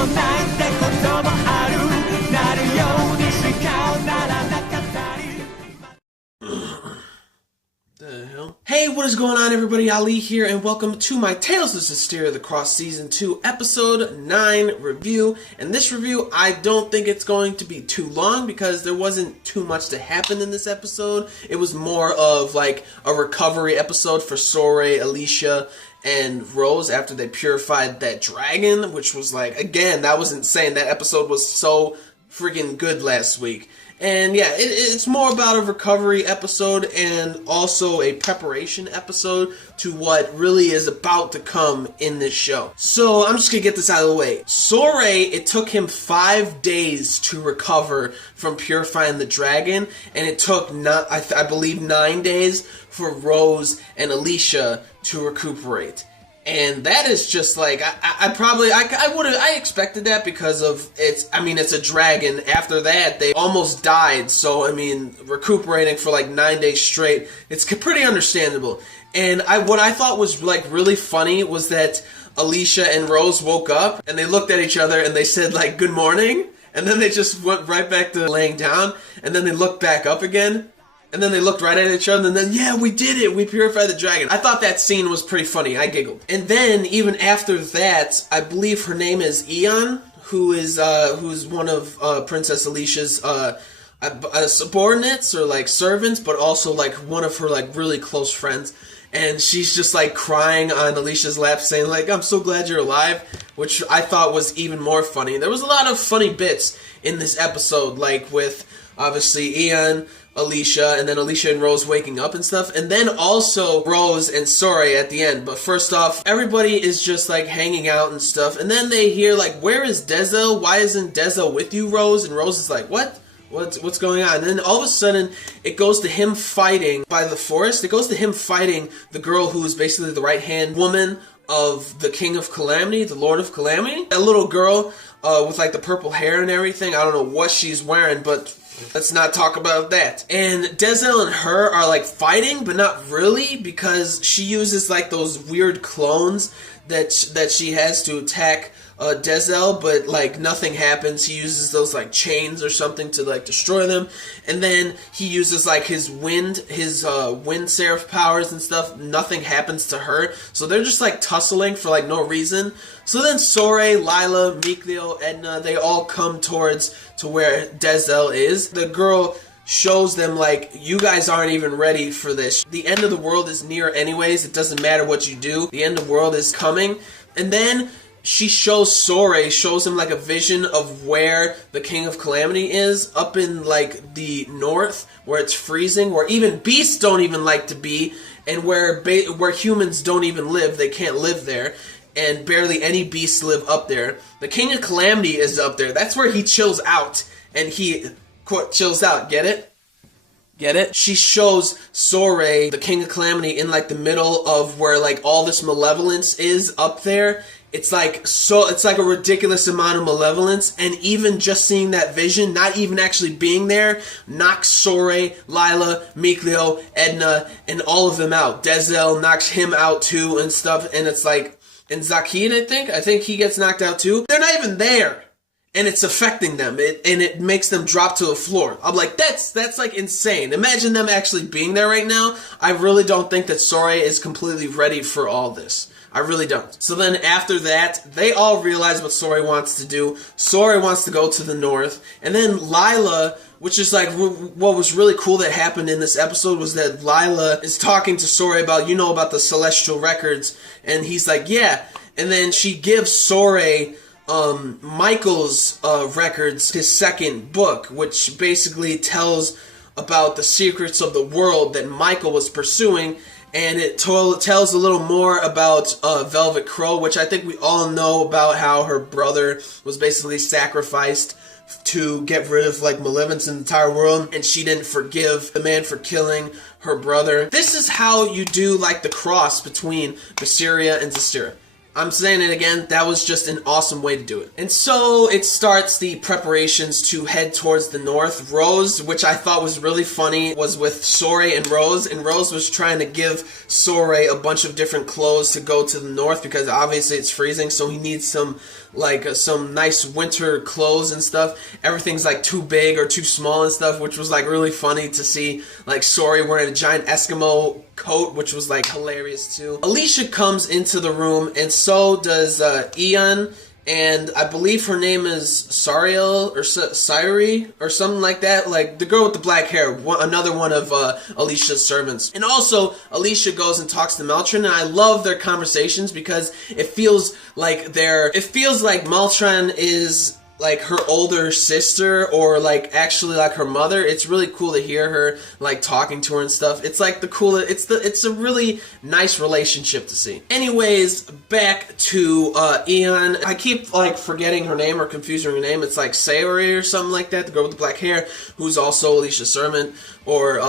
The hell? Hey, what is going on, everybody? Ali here, and welcome to my Tales of Zestiria the X Season 2 Episode 9 review. And this review, I don't think it's going to be too long because there wasn't too much to happen in this episode. It was more of like a recovery episode for Sorey, Alicia, and Rose after they purified that dragon, which was like, again, that was insane. That episode was so freaking good last week. And yeah, it's more about a recovery episode and also a preparation episode to what really is about to come in this show. So I'm just gonna get this out of the way. Sorey, it took him 5 days to recover from purifying the dragon, and it took, I believe, 9 days for Rose and Alicia to recuperate. And that is just like, I expected that because of it's a dragon. After that, they almost died. So, I mean, recuperating for like 9 days straight, it's pretty understandable. And what I thought was like really funny was that Alicia and Rose woke up and they looked at each other and they said like, good morning. And then they just went right back to laying down. And then they looked back up again. And then they looked right at each other, and then, yeah, we did it! We purified the dragon. I thought that scene was pretty funny. I giggled. And then, even after that, I believe her name is Eon, who's one of Princess Alicia's subordinates, or, like, servants, but also, like, one of her, like, really close friends. And she's just, like, crying on Alicia's lap, saying, like, I'm so glad you're alive, which I thought was even more funny. There was a lot of funny bits in this episode, like, with, obviously, Eon, Alicia, and then Alicia and Rose waking up and stuff, and then also Rose and Sorey at the end. But first off, everybody is just like hanging out and stuff, and then they hear like, where is Dezel? Why isn't Dezel with you, Rose? And Rose is like, what? What's going on? And then all of a sudden, it goes to him fighting by the forest. It goes to him fighting the girl who is basically the right-hand woman of the King of Calamity, the Lord of Calamity. That little girl with like the purple hair and everything. I don't know what she's wearing, but let's not talk about that. And Dezel and her are like fighting, but not really, because she uses like those weird clones that she has to attack Dezel, but like nothing happens. He uses those like chains or something to like destroy them, and then he uses like his wind seraph powers and stuff. Nothing happens to her, so they're just like tussling for like no reason. So then Sorey, Lila, Mikhail, Edna, they all come towards to where Dezel is. The girl shows them like, you guys aren't even ready for this. The end of the world is near anyways. It doesn't matter what you do. The end of the world is coming. And then she shows him like a vision of where the King of Calamity is, up in like the north, where it's freezing, where even beasts don't even like to be, and where humans don't even live. They can't live there, and barely any beasts live up there. The King of Calamity is up there. That's where he chills out, and he, quote, chills out. Get it? Get it? She shows Sorey, the King of Calamity, in like the middle of where like all this malevolence is up there. It's like a ridiculous amount of malevolence, and even just seeing that vision, not even actually being there, knocks Sorey, Lila, Mikhail, Edna, and all of them out. Dezel knocks him out too and stuff, and it's like, and Zakid, I think he gets knocked out too. They're not even there, and it's affecting them, and it makes them drop to the floor. I'm like, that's like insane. Imagine them actually being there right now. I really don't think that Sorey is completely ready for all this. I really don't. So then after that, they all realize what Sorey wants to do. Sorey wants to go to the north. And then Lila, which is like, what was really cool that happened in this episode was that Lila is talking to Sorey about, about the celestial records. And he's like, yeah. And then she gives Sorey Michael's records, his second book, which basically tells about the secrets of the world that Michael was pursuing. And it tells a little more about Velvet Crow, which I think we all know about how her brother was basically sacrificed to get rid of like malevolence in the entire world, and she didn't forgive the man for killing her brother. This is how you do like the cross between Zestiria and Zestiria. I'm saying it again, that was just an awesome way to do it. And so it starts the preparations to head towards the north. Rose, which I thought was really funny, was with Sorey and Rose was trying to give Sorey a bunch of different clothes to go to the north because obviously it's freezing, so he needs some like some nice winter clothes and stuff. Everything's like too big or too small and stuff, which was like really funny to see. Like Sorey wearing a giant Eskimo coat, which was like hilarious too. Alicia comes into the room, and so does Ian. And I believe her name is Sariel or Sorey or something like that. Like the girl with the black hair, another one of Alicia's servants. And also, Alicia goes and talks to Meltron, and I love their conversations because it feels like Meltron is like her older sister, or like actually like her mother. It's really cool to hear her like talking to her and stuff. It's like it's a really nice relationship to see. Anyways, back to Ian. I keep like forgetting her name or confusing her name. It's like Sorey or something like that, the girl with the black hair, who's also Alicia's servant, or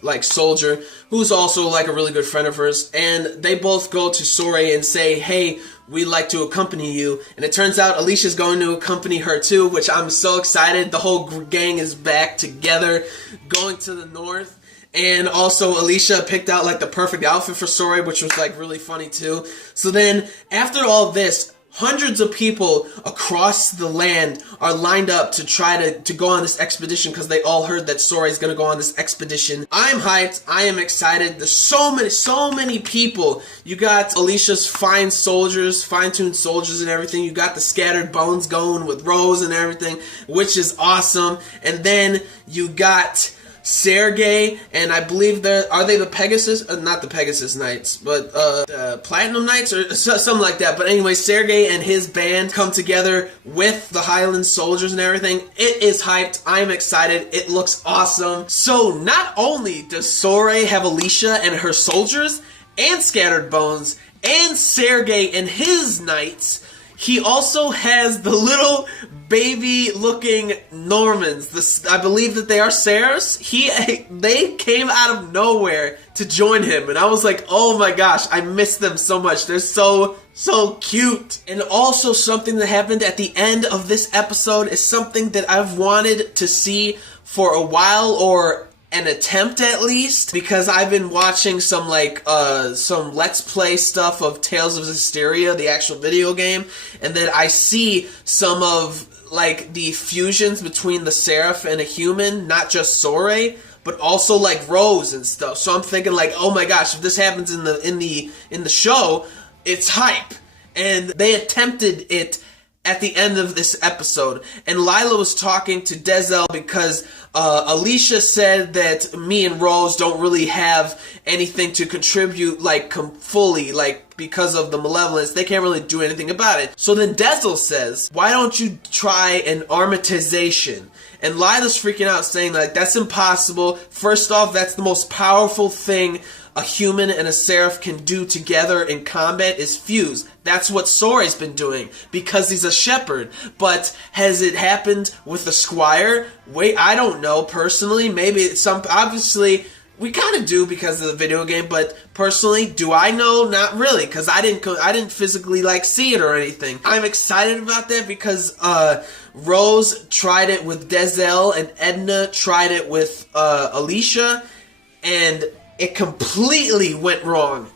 like soldier, who's also like a really good friend of hers. And they both go to Sorey and say, hey, we'd like to accompany you. And it turns out Alicia's going to accompany her too, which I'm so excited. The whole gang is back together, going to the north. And also Alicia picked out like the perfect outfit for Sorey, which was like really funny too. So then after all this, hundreds of people across the land are lined up to try to go on this expedition because they all heard that Sorey's gonna go on this expedition. I'm hyped. I am excited. There's so many people. You got Alicia's fine-tuned soldiers and everything. You got the scattered bones going with Rose and everything, which is awesome. And then you got Sergey, and I believe are they the Pegasus? Not the Pegasus Knights, but the Platinum Knights or something like that. But anyway, Sergey and his band come together with the Highland soldiers and everything. It is hyped. I'm excited. It looks awesome. So not only does Sorey have Alicia and her soldiers and Scattered Bones and Sergey and his knights, he also has the little baby-looking Normans. I believe that they are Serfs. They came out of nowhere to join him, and I was like, oh my gosh, I miss them so much. They're so cute. And also something that happened at the end of this episode is something that I've wanted to see for a while, or an attempt at least, because I've been watching some some Let's Play stuff of Tales of Zestiria, the actual video game, and then I see some of like the fusions between the Seraph and a human, not just Sorey, but also like Rose and stuff. So I'm thinking like, oh my gosh, if this happens in the show, it's hype. And they attempted it at the end of this episode, and Lila was talking to Dezel because Alicia said that me and Rose don't really have anything to contribute like fully, like because of the malevolence. They can't really do anything about it. So then Dezel says, why don't you try an ARMATIZATION? And Lila's freaking out, saying like, that's impossible. First off, that's the most powerful thing a human and a seraph can do together in combat is fuse. That's what Sorey's been doing because he's a shepherd. But has it happened with the squire? Wait, I don't know personally. Maybe obviously we kind of do because of the video game, but personally, do I know? Not really, because I didn't physically like see it or anything. I'm excited about that because Rose tried it with Dezel and Edna tried it with Alicia, and it completely went wrong.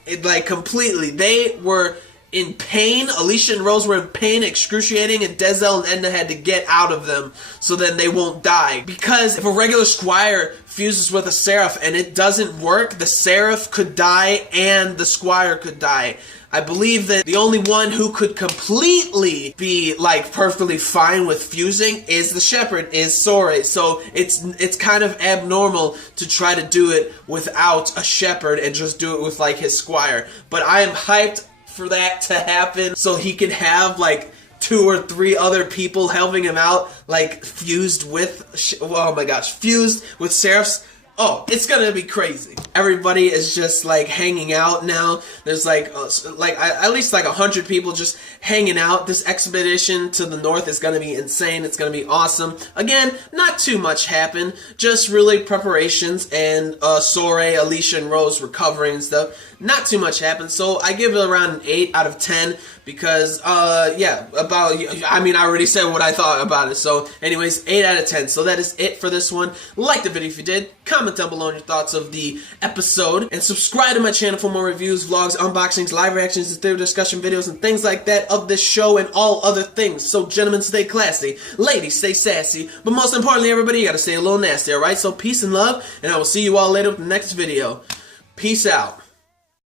Completely. They were in pain. Alicia and Rose were in pain, excruciating, and Dezel and Edna had to get out of them so then they won't die. Because if a regular squire fuses with a seraph and it doesn't work, the seraph could die and the squire could die. I believe that the only one who could completely be like perfectly fine with fusing is the shepherd, is Sorey. So it's kind of abnormal to try to do it without a shepherd and just do it with like his squire. But I am hyped for that to happen so he can have like 2 or 3 other people helping him out, like fused with fused with seraphs. Oh, it's gonna be crazy. Everybody is just like hanging out now. There's like at least like 100 people just hanging out. This expedition to the north is gonna be insane. It's gonna be awesome. Again, not too much happened. Just really preparations and Sorey, Alicia, and Rose recovering and stuff. Not too much happened. So I give it around an 8 out of 10 because I already said what I thought about it. So anyways, 8 out of 10. So that is it for this one. Like the video if you did. Comment comment down below on your thoughts of the episode, and subscribe to my channel for more reviews, vlogs, unboxings, live reactions, and theory discussion videos, and things like that of this show and all other things. So gentlemen, stay classy, ladies, stay sassy, but most importantly, everybody, you gotta stay a little nasty, alright? So peace and love, and I will see you all later with the next video. Peace out.